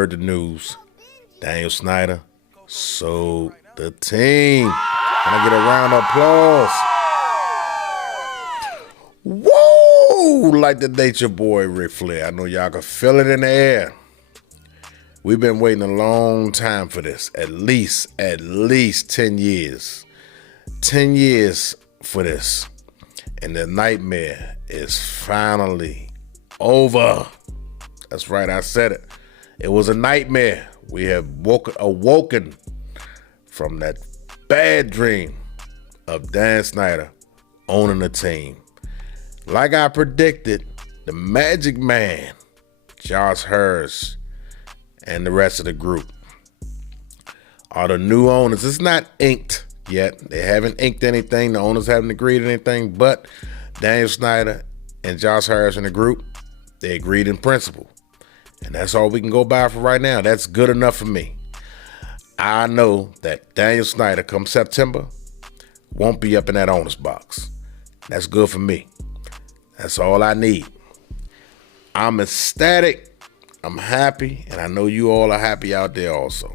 heard the news. Daniel Snyder sold the team. Can I get a round of applause? Whoa! Like the Nature Boy Ric Flair. I know y'all can feel it in the air. We've been waiting a long time for this. At least 10 years. 10 years for this. And the nightmare is finally over. That's right, I said it. It was a nightmare. We have awoken from that bad dream of Dan Snyder owning the team. Like I predicted, the Magic Man, Josh Harris, and the rest of the group are the new owners. It's not inked yet. They haven't inked anything. The owners haven't agreed to anything, but Daniel Snyder and Josh Harris and the group, they agreed in principle. And that's all we can go by for right now. That's good enough for me. I know that Daniel Snyder, come September, won't be up in that owner's box. That's good for me. That's all I need. I'm ecstatic. I'm happy, and I know you all are happy out there also.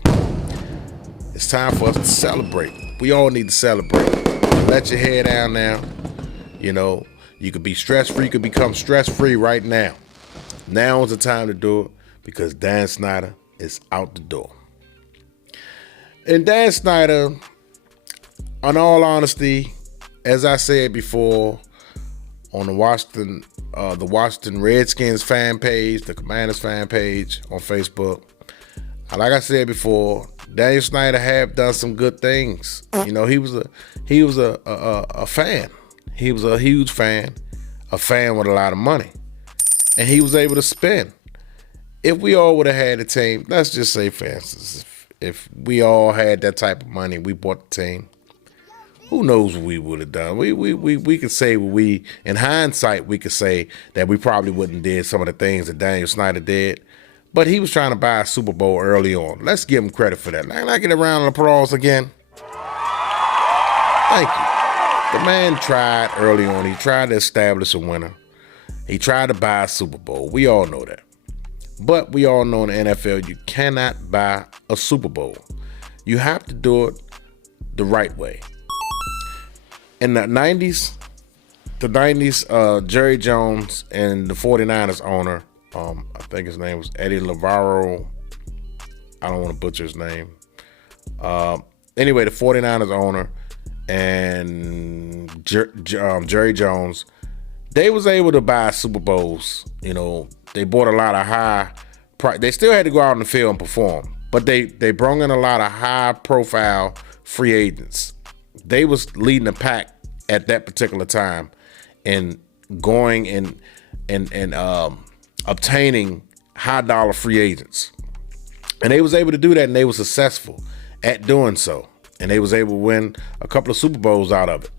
It's time for us to celebrate. We all need to celebrate. Let your hair down now. You know, you could be stress-free. You could become stress-free right now. Now is the time to do it because Dan Snyder is out the door. And Dan Snyder, in all honesty, as I said before, on the Washington Redskins fan page, the Commanders fan page on Facebook. Like I said before, Daniel Snyder have done some good things. You know, he was a fan. He was a huge fan, a fan with a lot of money, and he was able to spend. If we all would have had a team, let's just say, for instance, if we all had that type of money, we bought the team. Who knows what we would have done? We could say in hindsight, we could say that we probably wouldn't did some of the things that Daniel Snyder did, but he was trying to buy a Super Bowl early on. Let's give him credit for that. Can I get a round of applause again? Thank you. The man tried early on. He tried to establish a winner. He tried to buy a Super Bowl. We all know that. But we all know in the NFL, you cannot buy a Super Bowl. You have to do it the right way. In the 90s, Jerry Jones and the 49ers owner, I think his name was Eddie Lavaro. I don't want to butcher his name. Anyway, the 49ers owner and Jerry Jones, they was able to buy Super Bowls. You know, they bought a lot of high price. They still had to go out on the field and perform, but they brought in a lot of high-profile free agents. They was leading the pack at that particular time and going and obtaining high-dollar free agents. And they was able to do that, and they were successful at doing so. And they was able to win a couple of Super Bowls out of it.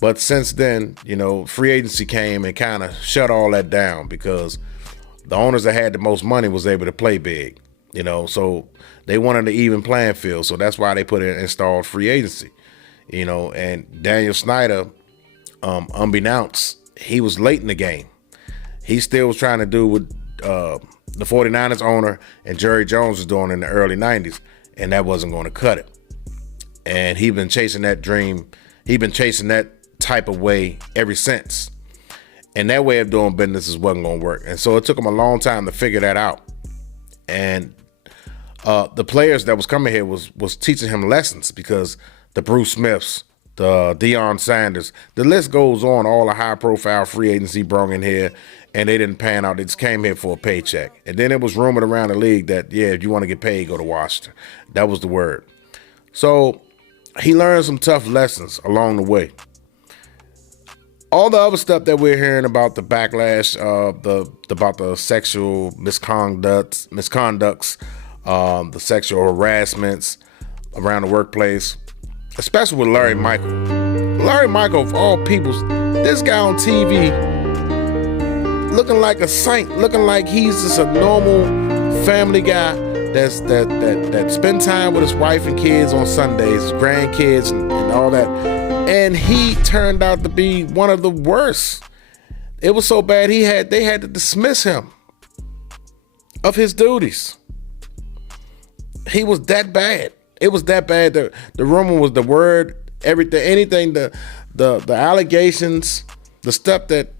But since then, you know, free agency came and kind of shut all that down because the owners that had the most money was able to play big, you know. So they wanted an even playing field. So that's why they installed free agency. You know, and Daniel Snyder, unbeknownst, he was late in the game. He still was trying to do what the 49ers owner and Jerry Jones was doing in the early 90s, and that wasn't going to cut it. And he's been chasing that dream. He's been chasing that type of way ever since. And that way of doing business wasn't going to work. And so it took him a long time to figure that out. And the players that was coming here was teaching him lessons because the Bruce Smiths, the Deion Sanders, the list goes on, all the high-profile free agents he brought in here, and they didn't pan out. They just came here for a paycheck. And then it was rumored around the league that, yeah, if you want to get paid, go to Washington. That was the word. So he learned some tough lessons along the way. All the other stuff that we're hearing about the backlash, about the sexual misconducts, the sexual harassments around the workplace, especially with Larry Michael. Larry Michael, of all people, this guy on TV looking like a saint, looking like he's just a normal family guy that spend time with his wife and kids on Sundays, his grandkids and all that. And he turned out to be one of the worst. It was so bad they had to dismiss him of his duties. he was that bad. It was that bad. The rumor was the word, everything, anything, the allegations, the stuff that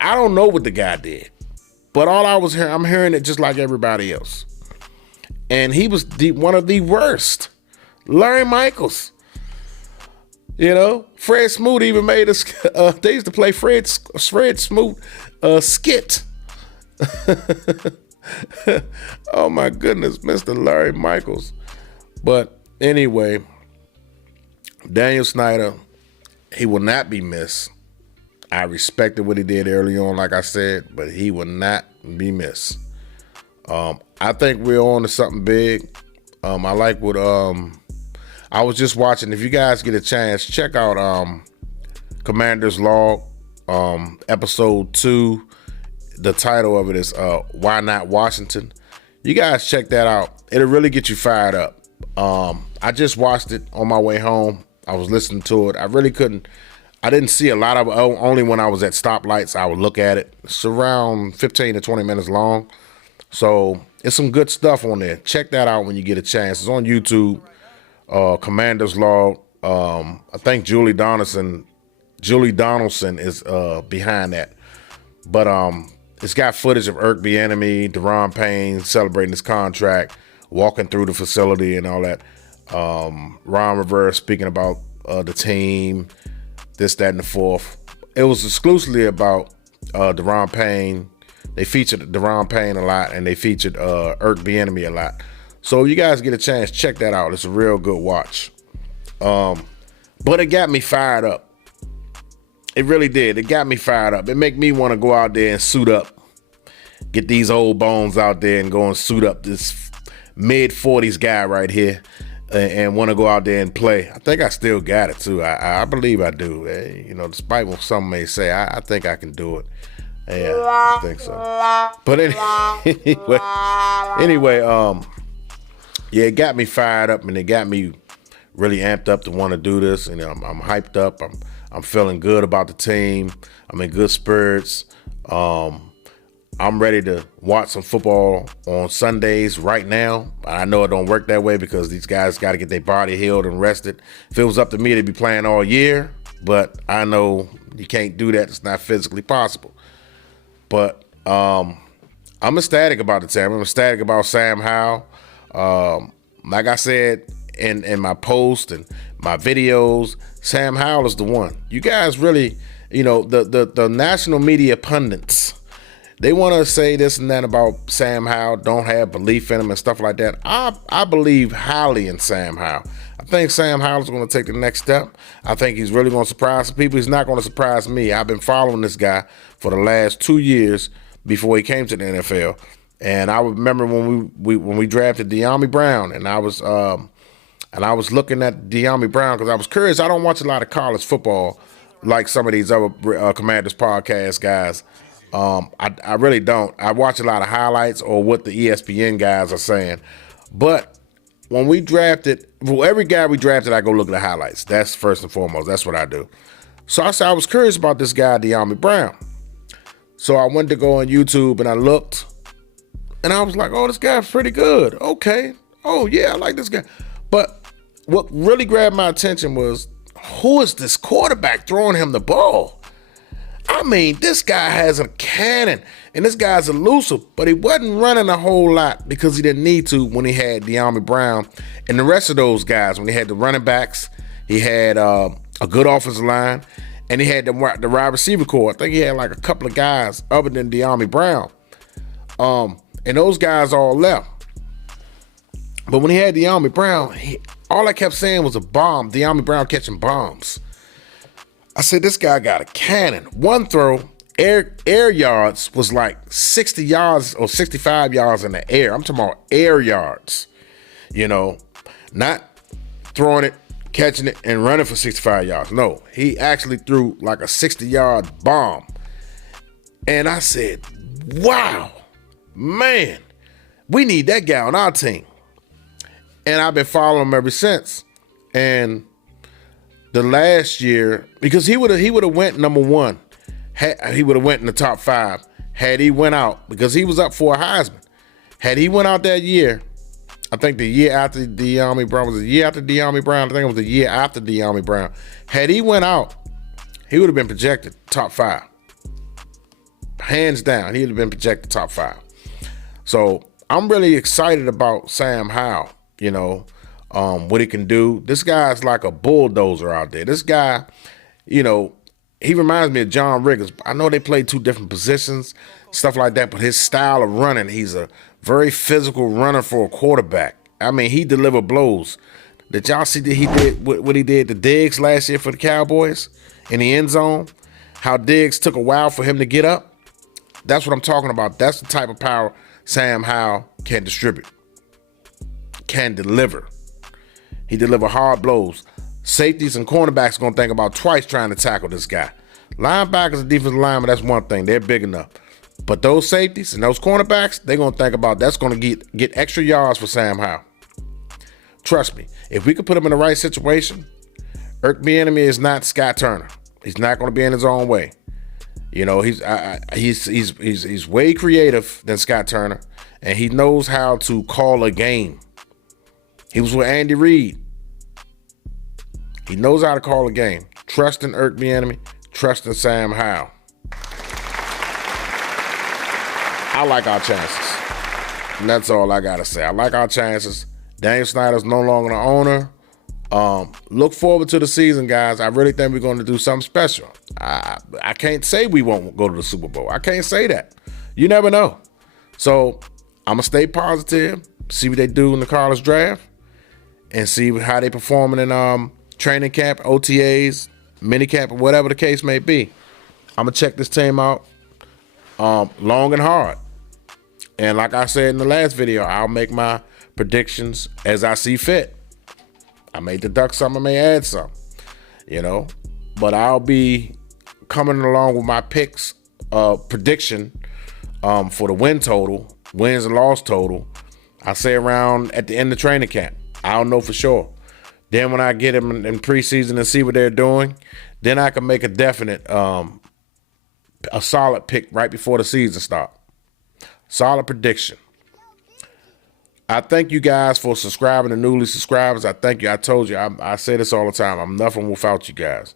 I don't know what the guy did. But all I was hearing, I'm hearing it just like everybody else. And he was one of the worst. Larry Michaels. You know, Fred Smoot even made a, they used to play Fred Smoot skit. Oh my goodness, Mr. Larry Michaels. But anyway, Daniel Snyder, he will not be missed. I respected what he did early on, like I said, but he will not be missed. I think we're on to something big. I like what I was just watching. If you guys get a chance, check out Commander's Log, episode 2. The title of it is Why Not Washington? You guys check that out. It'll really get you fired up. I just watched it on my way home. I was listening to it. I didn't see a lot of it. Only when I was at stoplights, I would look at it. It's around 15 to 20 minutes long. So it's some good stuff on there. Check that out when you get a chance. It's on YouTube. Commander's Log. I think Julie Donaldson is behind that. But it's got footage of Irk Bieniemy, Deron Payne celebrating his contract, walking through the facility and all that. Ron Rivera speaking about the team, this, that, and the fourth. It was exclusively about Deron Payne. They featured Deron Payne a lot, and they featured Irk Bieniemy a lot. So you guys get a chance, check that out. It's a real good watch. But it got me fired up. It really did. It got me fired up. It make me want to go out there and suit up. Get these old bones out there and go and suit up this mid-40s guy right here and want to go out there and play. I think I still got it, too. I believe I do. You know, despite what some may say, I think I can do it. Yeah, I think so. But anyway, yeah, it got me fired up, and it got me really amped up to want to do this. And I'm hyped up. I'm feeling good about the team. I'm in good spirits. I'm ready to watch some football on Sundays right now. I know it don't work that way because these guys got to get their body healed and rested. If it was up to me, they'd be playing all year. But I know you can't do that. It's not physically possible. But I'm ecstatic about the team. I'm ecstatic about Sam Howell. Like I said in my post and my videos, Sam Howell is the one. You guys really, you know, the national media pundits, they want to say this and that about Sam Howell, don't have belief in him and stuff like that. I believe highly in Sam Howell. I think Sam Howell is going to take the next step. I think he's really going to surprise some people. He's not going to surprise me. I've been following this guy for the last 2 years before he came to the NFL. And I remember when we drafted De'Ami Brown, and I was looking at De'Ami Brown because I was curious. I don't watch a lot of college football like some of these other Commanders podcast guys. I really don't. I watch a lot of highlights or what the ESPN guys are saying. But when we drafted, for every guy we drafted, I go look at the highlights. That's first and foremost. That's what I do. So I was curious about this guy, De'Ami Brown. So I went to go on YouTube and I looked, and I was like, oh, this guy's pretty good. Okay. Oh, yeah, I like this guy. But what really grabbed my attention was, who is this quarterback throwing him the ball? I mean, this guy has a cannon, and this guy's elusive, but he wasn't running a whole lot because he didn't need to when he had De'Ami Brown and the rest of those guys. When he had the running backs, he had a good offensive line, and he had the wide receiver core. I think he had like a couple of guys other than De'Ami Brown, and those guys all left. But when he had De'Ami Brown, all I kept saying was a bomb. De'Ami Brown catching bombs. I said, this guy got a cannon. One throw, air yards was like 60 yards or 65 yards in the air. I'm talking about air yards. You know, not throwing it, catching it, and running for 65 yards. No, he actually threw like a 60-yard bomb. And I said, wow, man, we need that guy on our team. And I've been following him ever since. And the last year, because he would have went number one. He would have went in the top 5 had he went out, because he was up for a Heisman. Had he went out that year, I think the year after De'Ami Brown was the year after De'Ami Brown. I think it was the year after De'Ami Brown. Had he went out, he would have been projected top 5. Hands down, he would have been projected top 5. So I'm really excited about Sam Howell, you know, what he can do. This guy's like a bulldozer out there. This guy, you know, he reminds me of John Riggins. I know they play 2 different positions, stuff like that, but his style of running, he's a very physical runner for a quarterback. I mean, he delivered blows. Did y'all see that he did what he did to Diggs last year for the Cowboys in the end zone? How Diggs took a while for him to get up? That's what I'm talking about. That's the type of power Sam Howell can distribute, can deliver. He deliver hard blows. Safeties and cornerbacks going to think about twice trying to tackle this guy. Linebackers and defensive linemen, that's one thing. They're big enough. But those safeties and those cornerbacks, they're going to think about that's going to get extra yards for Sam Howell. Trust me, if we could put him in the right situation, Irk Bieniemy is not Scott Turner. He's not going to be in his own way. You know, he's way creative than Scott Turner, and he knows how to call a game. He was with Andy Reid. He knows how to call a game. Trust in Irk Bieniemy, trust in Sam Howell. I like our chances. And that's all I got to say. I like our chances. Daniel Snyder's no longer the owner. Look forward to the season, guys. I really think we're going to do something special. I can't say we won't go to the Super Bowl. I can't say that. You never know. So I'm going to stay positive, see what they do in the college draft, and see how they performing in training camp, OTAs, mini camp, or whatever the case may be. I'm going to check this team out long and hard. And like I said in the last video, I'll make my predictions as I see fit. I may deduct some, I may add some, you know. But I'll be coming along with my picks, prediction for the wins and loss total. I say around at the end of training camp. I don't know for sure. Then when I get them in preseason and see what they're doing, then I can make a definite, a solid pick right before the season starts. Solid prediction. I thank you guys for subscribing, the newly subscribers. I thank you. I told you, I say this all the time. I'm nothing without you guys.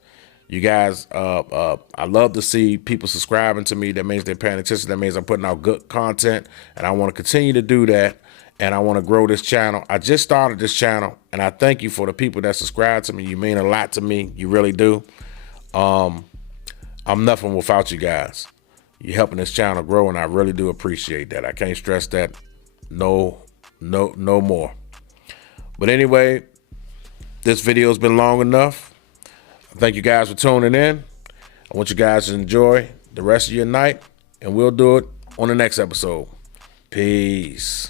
You guys, I love to see people subscribing to me. That means they're paying attention. That means I'm putting out good content, and I want to continue to do that, and I want to grow this channel. I just started this channel, and I thank you for the people that subscribe to me. You mean a lot to me. You really do. I'm nothing without you guys. You're helping this channel grow, and I really do appreciate that. I can't stress that no more. But anyway, this video has been long enough. Thank you guys for tuning in. I want you guys to enjoy the rest of your night, and we'll do it on the next episode. Peace.